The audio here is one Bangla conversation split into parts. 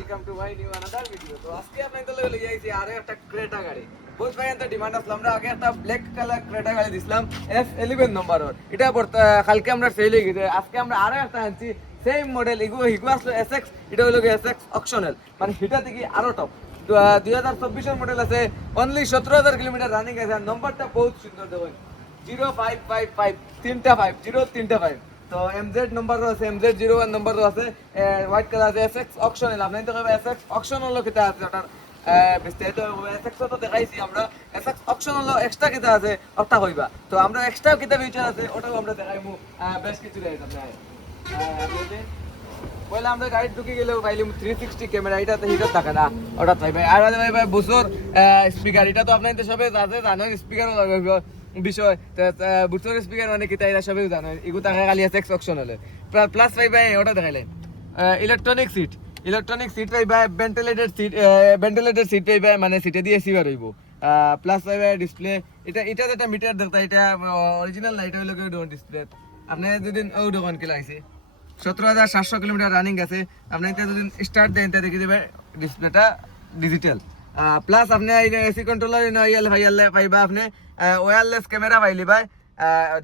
Welcome to my new another video. তো আজকে আপনাদের লগে লই আইছি আরো একটা ক্রেটা গাড়ি। বহুত ভাই এত ডিমান্ড আসলো, আমরা আগে একটা ব্ল্যাক কালার ক্রেটা গাড়ি দিছিলাম S11 নম্বরের, এটা কালকে আমরা সেল হয়ে গেছে। আজকে আমরা আরো একটা আনছি সেম মডেল, হিগো আসলো SX, এটা হলো SX অপশনাল, মানে হিটা থেকে আরো টপ। 2024 মডেল আছে, অনলি 17,000 কিলোমিটার রানিং আছে। আর নম্বরটা বহুত সুন্দর, দেখুন 0555 তিনটা 5 0355। তো MZ নম্বরও আছে, MZ01 নম্বরও আছে, হোয়াইট কালার আছে। SX অপশনাল, আপনি তো কইবা SX অপশনাল কিটা আছে, ওটার বিস্তারিত SX তো দেখাইছি আমরা। SX অপশনাল এক্সট্রা কিটা আছে ওটা কইবা। তো আমরা এক্সট্রা কিটা ফিচার আছে ওটাও আমরা দেখাইমু, বেশ কিছু দেখাইছি আপনারা। বলে আমরা গাড়ি ঢুকে গেলেও পাইলাম 360 ক্যামেরা, এটাতে হিটার থাকে না, ওটা তাই ভাই। আর ভাই বছর স্পিকার, এটা তো আপনাদের সবাই জানেন, স্পিকারও বিষয় বুথের স্পিকার মানে কি তাই সবাই জানেন, এগুলো টাকা খালি আছে অপশন হলে। প্লাস ভাই ওটা দেখাইলেন ইলেকট্রনিক সিট ভাই ভেন্টিলেটেড সিট ভাই, মানে সিটে দিয়ে এসি বার হইব। প্লাস ভাই ডিসপ্লে, এটা যেটা মিটার দেখতা, এটা অরিজিনাল না, এটা হলো ডিসপ্লে। আপনি যদি ও দোকান কে লাগাইছে 17,700 কিলোমিটার রানিং আছে। আপনি যদি স্টার্ট দেন দেখে দেবে ডিসপ্লেটা ডিজিটাল। প্লাস আপনি এসি কন্ট্রোলার পাইবা, আপনি ওয়্যারলেস ক্যামেরা পাইলি ভাই,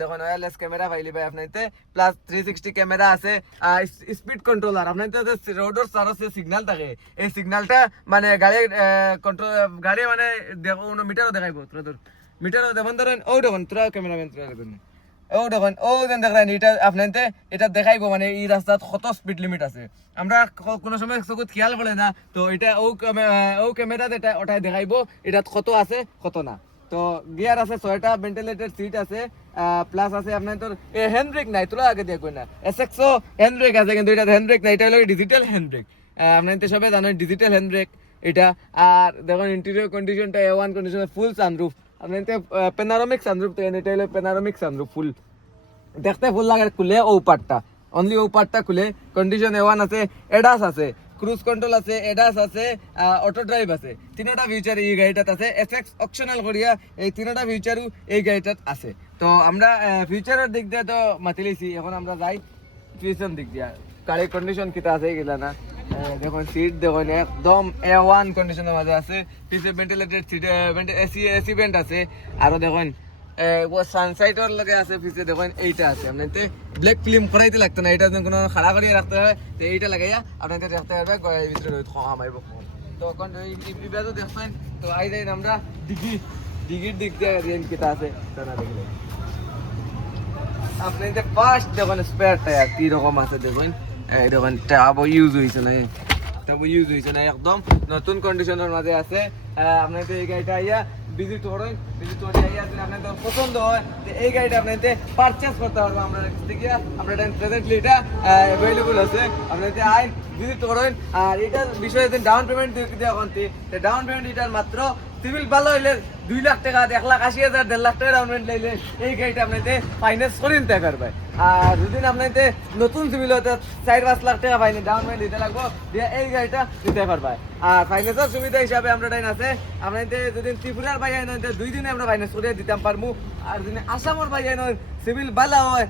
দেখুন ওয়্যারলেস ক্যামেরা পাইলি ভাই আপনার। প্লাস 360 ক্যামেরা আছে, স্পিড কন্ট্রোলার। আপনার রোডের চারোসে সিগন্যাল থাকে, এই সিগন্যালটা মানে গাড়ি মানে দেখো মিটারও দেখাইব, মিটারও দেখুন। ধরেন ও দেখুন তোরা ক্যামেরাম্যান তোরা দেখুন, ও দেখুন ও যেন দেখেন, এটা আপনার এটা দেখাইব মানে এই রাস্তাত কত স্পিড লিমিট আছে। আমরা কোনো সময় চকুত খেয়াল পড়ে না, তো এটা ও ক্যামেরা যেটা ওটাই দেখাইব এটাত কত আছে কত না। তো গিয়ার আছে 6টা, ভেন্টিলেটেড সিট আছে, প্লাস আছে আপনার তোর হ্যান্ড ব্রেক নাই, তোরা আগে দেখবেন না। SX হ্যান্ড ব্রেক আছে, কিন্তু এটা হ্যান্ড ব্রেক নাই, এটা হলো ডিজিটাল হ্যান্ড ব্রেক। আপনার সবাই জানেন ডিজিটাল হ্যান্ড ব্রেক এটা। আর দেখুন ইন্টেরিয়র কন্ডিশনটা A1 কন্ডিশনে, ফুল সানরুফ। আপনার পেনারোমিক সানরুফ, এটা হলো পেনারোমিক সানরুফ, ফুল দেখতে ফুল লাগে খুলে। ও পার্টটা অনলি ও পার্টটা খুলে। কন্ডিশন A1 আছে, এডাস আছে, ক্রুজ কন্ট্রোল আছে, এডাস আছে, অটো ড্রাইভ আছে। তিনটা ফিচার এই গাড়িটাত আছে। SX অপশনাল করিয়া এই তিনটা ফিচারও এই গাড়িটাত আছে। তো আমরা ফিচারের দিক দিয়ে তো মাতি লইছি, এখন আমরা যাই ফিচার দিক দিয়া। গাড়ির কন্ডিশন কিটা আছে এগুলা না, দেখুন সিট দেখুন একদম A1 কন্ডিশনের মাঝে আছে। পিছে ভেন্টিলেটেড সিট, এসি ভেন্ট আছে। আরো দেখুন সানসাইডের লগে আছে, পিছে দেখুন এইটা আছে। আপনার ব্ল্যাক ফিল্ম করাইতে লাগতো না, এটা কোনো খাড়া করিয়ে রাখতে হবে, তো এইটা লাগাইয়া আপনাদের রাখতে পারবে গড়ের ভিতরে খাওয়া মারব। তো এখন ইবাদও দেখবেন। তো আই যাই আমরা ডিগির দিক দিয়ে রেঞ্জ কিটা আছে জানা দেখলে আপনাদের ফার্স্ট দেখুন স্পেয়ার টায়ার কি রকম আছে দেখুন। এই দেখুন টাবো ইউজ হয়েছে না, একদম নতুন কন্ডিশনের মাঝে আছে। আপনাদের এই গাড়িটা আইয়া ভিজিট করেন, আইয়া যদি আপনাদের পছন্দ হয় তো এই গাড়িটা আপনাদের পারচেস করতে পারবো আমরা থেকে। আপনার প্রেজেন্টলি এটা অ্যাভেলেবল আছে, আপনাদের আইন ভিজিট করেন। আর এটার বিষয়ে ডাউন পেমেন্ট দেওয়া ডাউন পেমেন্ট এটার মাত্র সিভিল ভালো হইলে 2 লাখ টাকা, 1,80,000, 1.5 লাখ টাকা ডাউন পেমেন্ট লাইলে এই গাড়িটা আপনাদের ফাইন্যান্স করে নিতে পারবে। আর যদি আপনাদের নতুন সিভিল হতে 4-5 লাখ টাকা ফাইন্যান্স ডাউন পেমেন্ট দিতে লাগবে, দিয়ে এই গাড়িটা দিতে পারবে। আর ফাইন্যান্সের সুবিধা হিসাবে আমরা টাইম আছে, আপনাদের যদি ত্রিপুরার ভাই আইন 2 দিনে আমরা ফাইন্যান্স করে দিতাম পারবো। আর যদি আসামের ভাই আইন সিভিল ভালো হয়,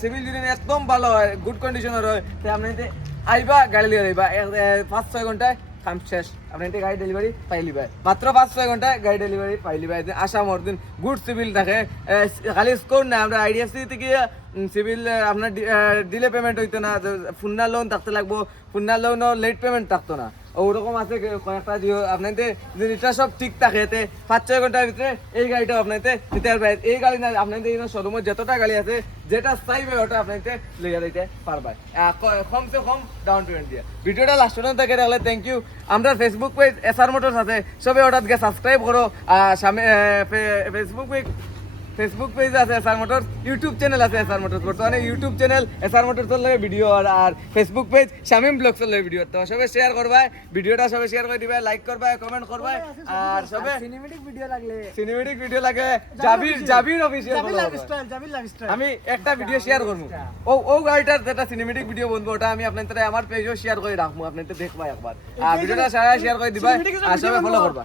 সিভিল যদি একদম ভালো হয়, গুড কন্ডিশনের হয়, তো আপনাদের আইবা গাড়ি লিয়ে আইবা 5-6 ঘন্টায় কাম শেষ। আপনি গাড়ি ডেলিভারি পাইলি ভাই, মাত্র 5-6 ঘন্টায় গাড়ি ডেলিভারি পাইলি ভাই। আসামর দিন গুড সিভিল থাকে, খালি স্কোর না। আমরা IDFC থেকে সিভিল আপনার ডিলে পেমেন্ট হইতো না, ফুন্না লোন থাকতে লাগবো, ফুন্না লোনও লেট পেমেন্ট থাকতো না, ওরকম আছে কয়েকটা জিও। আপনাদের যদি এটা সব ঠিক থাকে, 5-6 ঘন্টার ভিতরে এই গাড়িটাও আপনাদের নিতে পারবে। এই গাড়ি না, আপনাদের শোরুমের যতটা গাড়ি আছে যেটা চাইবে ওটা আপনাদের লইয়া দিতে পারবে, কমসে কম ডাউন পেমেন্ট দিয়ে। ভিডিওটা লাস্ট পর্যন্ত দেখে রাখলে থ্যাংক ইউ। আমরা ফেসবুক পেজ SR মোটরস আছে, সবাই ওটাতে গিয়ে সাবস্ক্রাইব করো। ফেসবুক পেজ আছে SR মোটরস, ইউটিউব চ্যানেল আছে SR মোটরস। বর্তমানে ইউটিউব চ্যানেল SR মোটরসের লাগে ভিডিও, আর ফেসবুক পেজ শামিম ব্লগসের লাগে ভিডিও। তো সবাই শেয়ার করবা ভিডিওটা, সবাই শেয়ার করে দিবা, লাইক করবা, কমেন্ট করবা। আর সবাই সিনেমেটিক ভিডিও লাগে জাবির অফিসিয়াল আমি একটা ভিডিও শেয়ার করবো। ও গাড়িটার যেটা সিনেমেটিক ভিডিও বলবো, ওটা আমি আপনাদের আমার পেজও শেয়ার করে রাখবো, আপনাদের দেখবা একবার। আর ভিডিওটা শেয়ার করে দিবা, আর সবাই ফলো করবা।